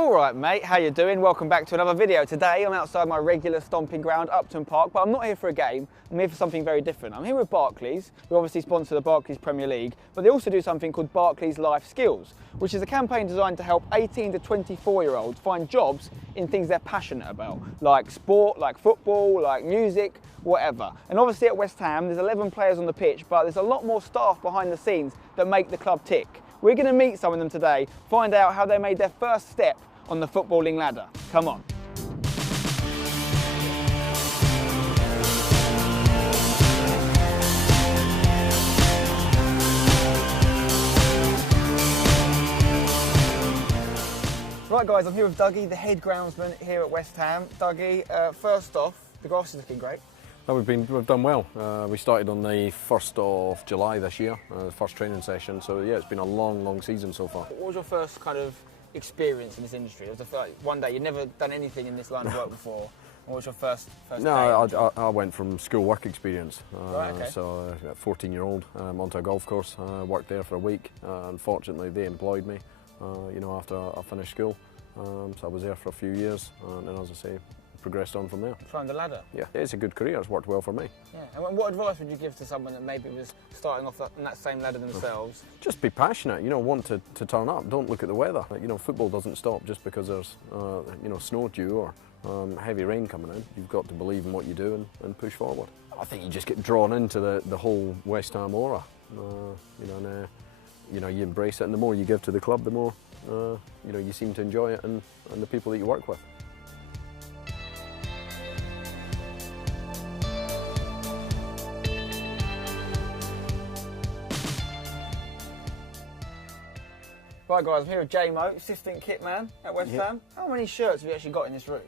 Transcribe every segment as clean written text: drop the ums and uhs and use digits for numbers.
Alright mate, how you doing? Welcome back to another video. Today I'm outside my regular stomping ground, Upton Park, but I'm not here for a game, I'm here for something very different. I'm here with Barclays, who obviously sponsor the Barclays Premier League, but they also do something called Barclays LifeSkills, which is a campaign designed to help 18 to 24-year-olds find jobs in things they're passionate about, like sport, like football, like music, whatever. And obviously at West Ham there's 11 players on the pitch, but there's a lot more staff behind the scenes that make the club tick. We're going to meet some of them today, find out how they made their first step on the footballing ladder. Come on. Right guys, I'm here with Dougie, the head groundsman here at West Ham. Dougie, first off, the grass is looking great. Oh, we've done well. We started on the 1st of July this year, the first training session, so yeah, it's been a long season so far. What was your first kind of experience in this industry? It was one day, you'd never done anything in this line of work before. What was your first No, I went from school work experience. Right, okay. So, 14-year-old, onto a golf course, worked there for a week. Unfortunately, they employed me, after I finished school. So I was there for a few years, and then, as I say, progressed on from there. Climbed the ladder? Yeah, it's a good career, it's worked well for me. Yeah, and what advice would you give to someone that maybe was starting off on that same ladder themselves? Just be passionate, want to turn up, don't look at the weather. Football doesn't stop just because there's, snow due or heavy rain coming in. You've got to believe in what you do and push forward. I think you just get drawn into the whole West Ham aura, you embrace it, and the more you give to the club, the more, you seem to enjoy it and the people that you work with. Right guys, I'm here with J-Mo, assistant kit man at West Ham. How many shirts have you actually got in this room?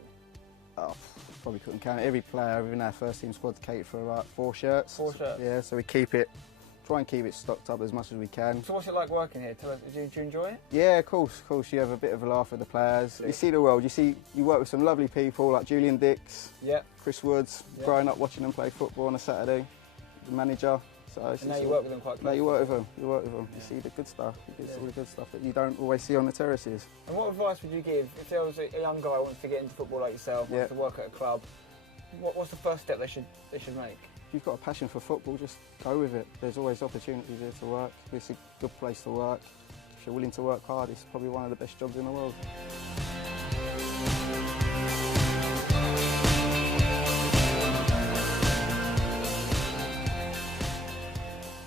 Oh, probably couldn't count it. Every player within our first team squad catered for about 4 shirts. 4 shirts? Yeah, so we try and keep it stocked up as much as we can. So what's it like working here? Tell us, do you enjoy it? Yeah, of course. You have a bit of a laugh with the players. You see the world. You work with some lovely people like Julian Dix, Chris Woods, growing up watching them play football on a Saturday, the manager. So and now you work with them quite closely? No, you work with them. You see the good stuff. You see the good stuff that you don't always see on the terraces. And what advice would you give if there was a young guy who wants to get into football like yourself, wants to work at a club? What's the first step they should make? If you've got a passion for football, just go with it. There's always opportunities here to work. It's a good place to work. If you're willing to work hard, it's probably one of the best jobs in the world.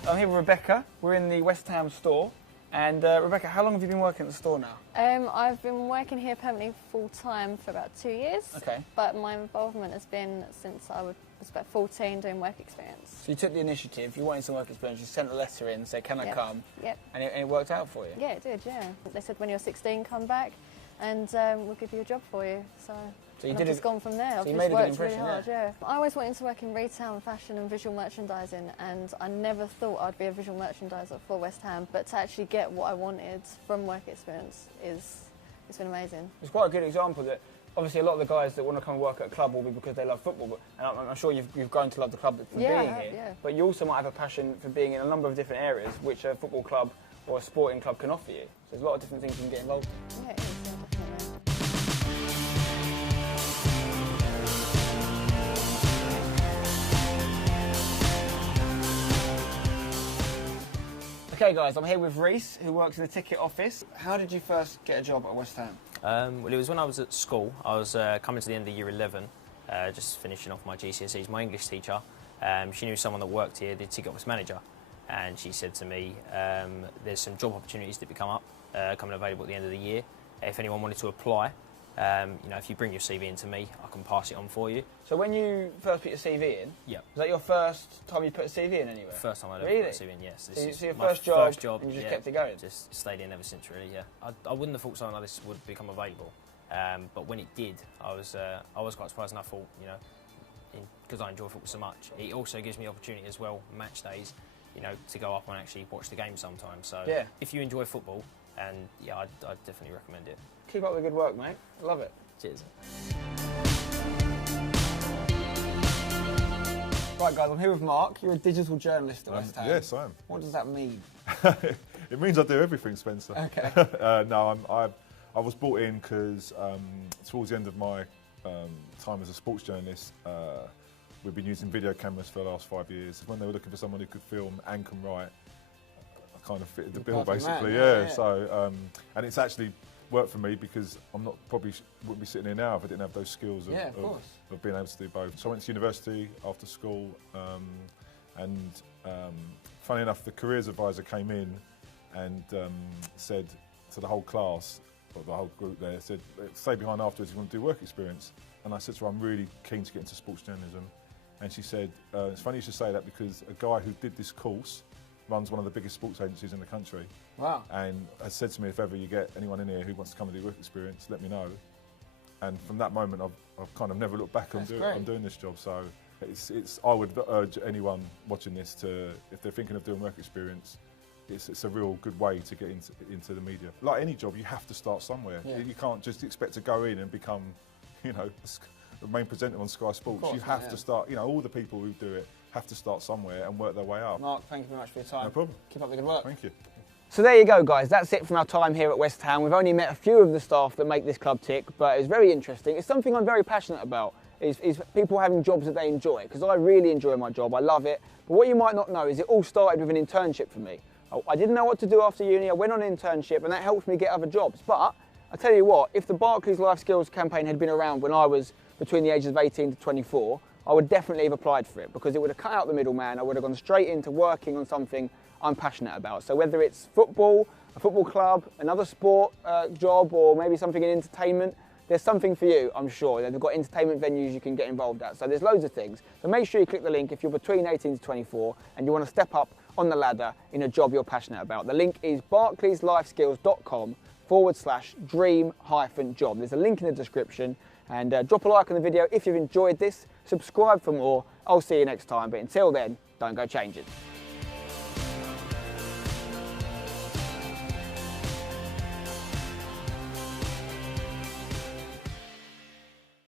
I'm here with Rebecca. We're in the West Ham store. And Rebecca, how long have you been working at the store now? I've been working here permanently full-time for about 2 years. Okay. But my involvement has been since I was about 14 doing work experience. So you took the initiative, you wanted some work experience, you sent a letter in, said, can I come? Yep. And it worked out for you? Yeah, it did, yeah. They said when you're 16, come back and we'll give you a job for you. So I've just gone from there. I've just worked really hard, yeah. I always wanted to work in retail and fashion and visual merchandising, and I never thought I'd be a visual merchandiser for West Ham, but to actually get what I wanted from work experience it's been amazing. It's quite a good example that obviously a lot of the guys that want to come and work at a club will be because they love football, but, and I'm sure you've grown to love the club from being here, but you also might have a passion for being in a number of different areas which a football club or a sporting club can offer you. So there's a lot of different things you can get involved in. Yeah, it is, definitely. Okay guys, I'm here with Reese, who works in the ticket office. How did you first get a job at West Ham? Well, it was when I was at school. I was coming to the end of year 11, just finishing off my GCSEs. My English teacher, she knew someone that worked here, the ticket office manager, and she said to me, there's some job opportunities that become up, coming available at the end of the year. If anyone wanted to apply, if you bring your CV in to me, I can pass it on for you. So when you first put your CV in, was that your first time you put a CV in anywhere? First time I ever put a CV in, yes. So this your is my first job and you just kept it going? Just stayed in ever since, really, yeah. I wouldn't have thought something like this would become available, but when it did, I was quite surprised, and I thought, because I enjoy football so much, it also gives me opportunity as well, match days, to go up and actually watch the game sometimes. So if you enjoy football, and I'd definitely recommend it. Keep up the good work, mate. Love it. Cheers. Right, guys, I'm here with Mark. You're a digital journalist at West Ham. Yes, I am. What does that mean? It means I do everything, Spencer. Okay. No, I was brought in because towards the end of my time as a sports journalist, we've been using video cameras for the last 5 years. When they were looking for someone who could film and can write, I kind of fitted the bill basically. Yeah. So and it's actually worked for me because I'm not wouldn't be sitting here now if I didn't have those skills of being able to do both. So I went to university after school, and funny enough, the careers advisor came in and said to the whole class, or the whole group there, said, stay behind afterwards if you want to do work experience. And I said to her, I'm really keen to get into sports journalism. And she said, it's funny you should say that because a guy who did this course runs one of the biggest sports agencies in the country. Wow. And has said to me, if ever you get anyone in here who wants to come and do work experience, let me know. And from that moment, I've kind of never looked back on doing this job. So I would urge anyone watching this to, if they're thinking of doing work experience, it's a real good way to get into the media. Like any job, you have to start somewhere. Yeah. You can't just expect to go in and become, you know, the main presenter on Sky Sports. Course, you have to start, you know, all the people who do it have to start somewhere and work their way up. Mark, thank you very much for your time. No problem. Keep up the good work. Thank you. So there you go, guys. That's it from our time here at West Ham. We've only met a few of the staff that make this club tick, but it's very interesting. It's something I'm very passionate about, is people having jobs that they enjoy, because I really enjoy my job. I love it. But what you might not know is it all started with an internship for me. I didn't know what to do after uni. I went on an internship, and that helped me get other jobs. But I tell you what, if the Barclays LifeSkills campaign had been around when I was between the ages of 18 to 24, I would definitely have applied for it, because it would have cut out the middleman. I would have gone straight into working on something I'm passionate about. So whether it's football, a football club, another sport job, or maybe something in entertainment, there's something for you, I'm sure. They've got entertainment venues you can get involved at. So there's loads of things. So make sure you click the link if you're between 18 to 24 and you want to step up on the ladder in a job you're passionate about. The link is barclayslifeskills.com/dream-job. There's a link in the description, and drop a like on the video if you've enjoyed this. Subscribe for more. I'll see you next time, but until then, don't go changing.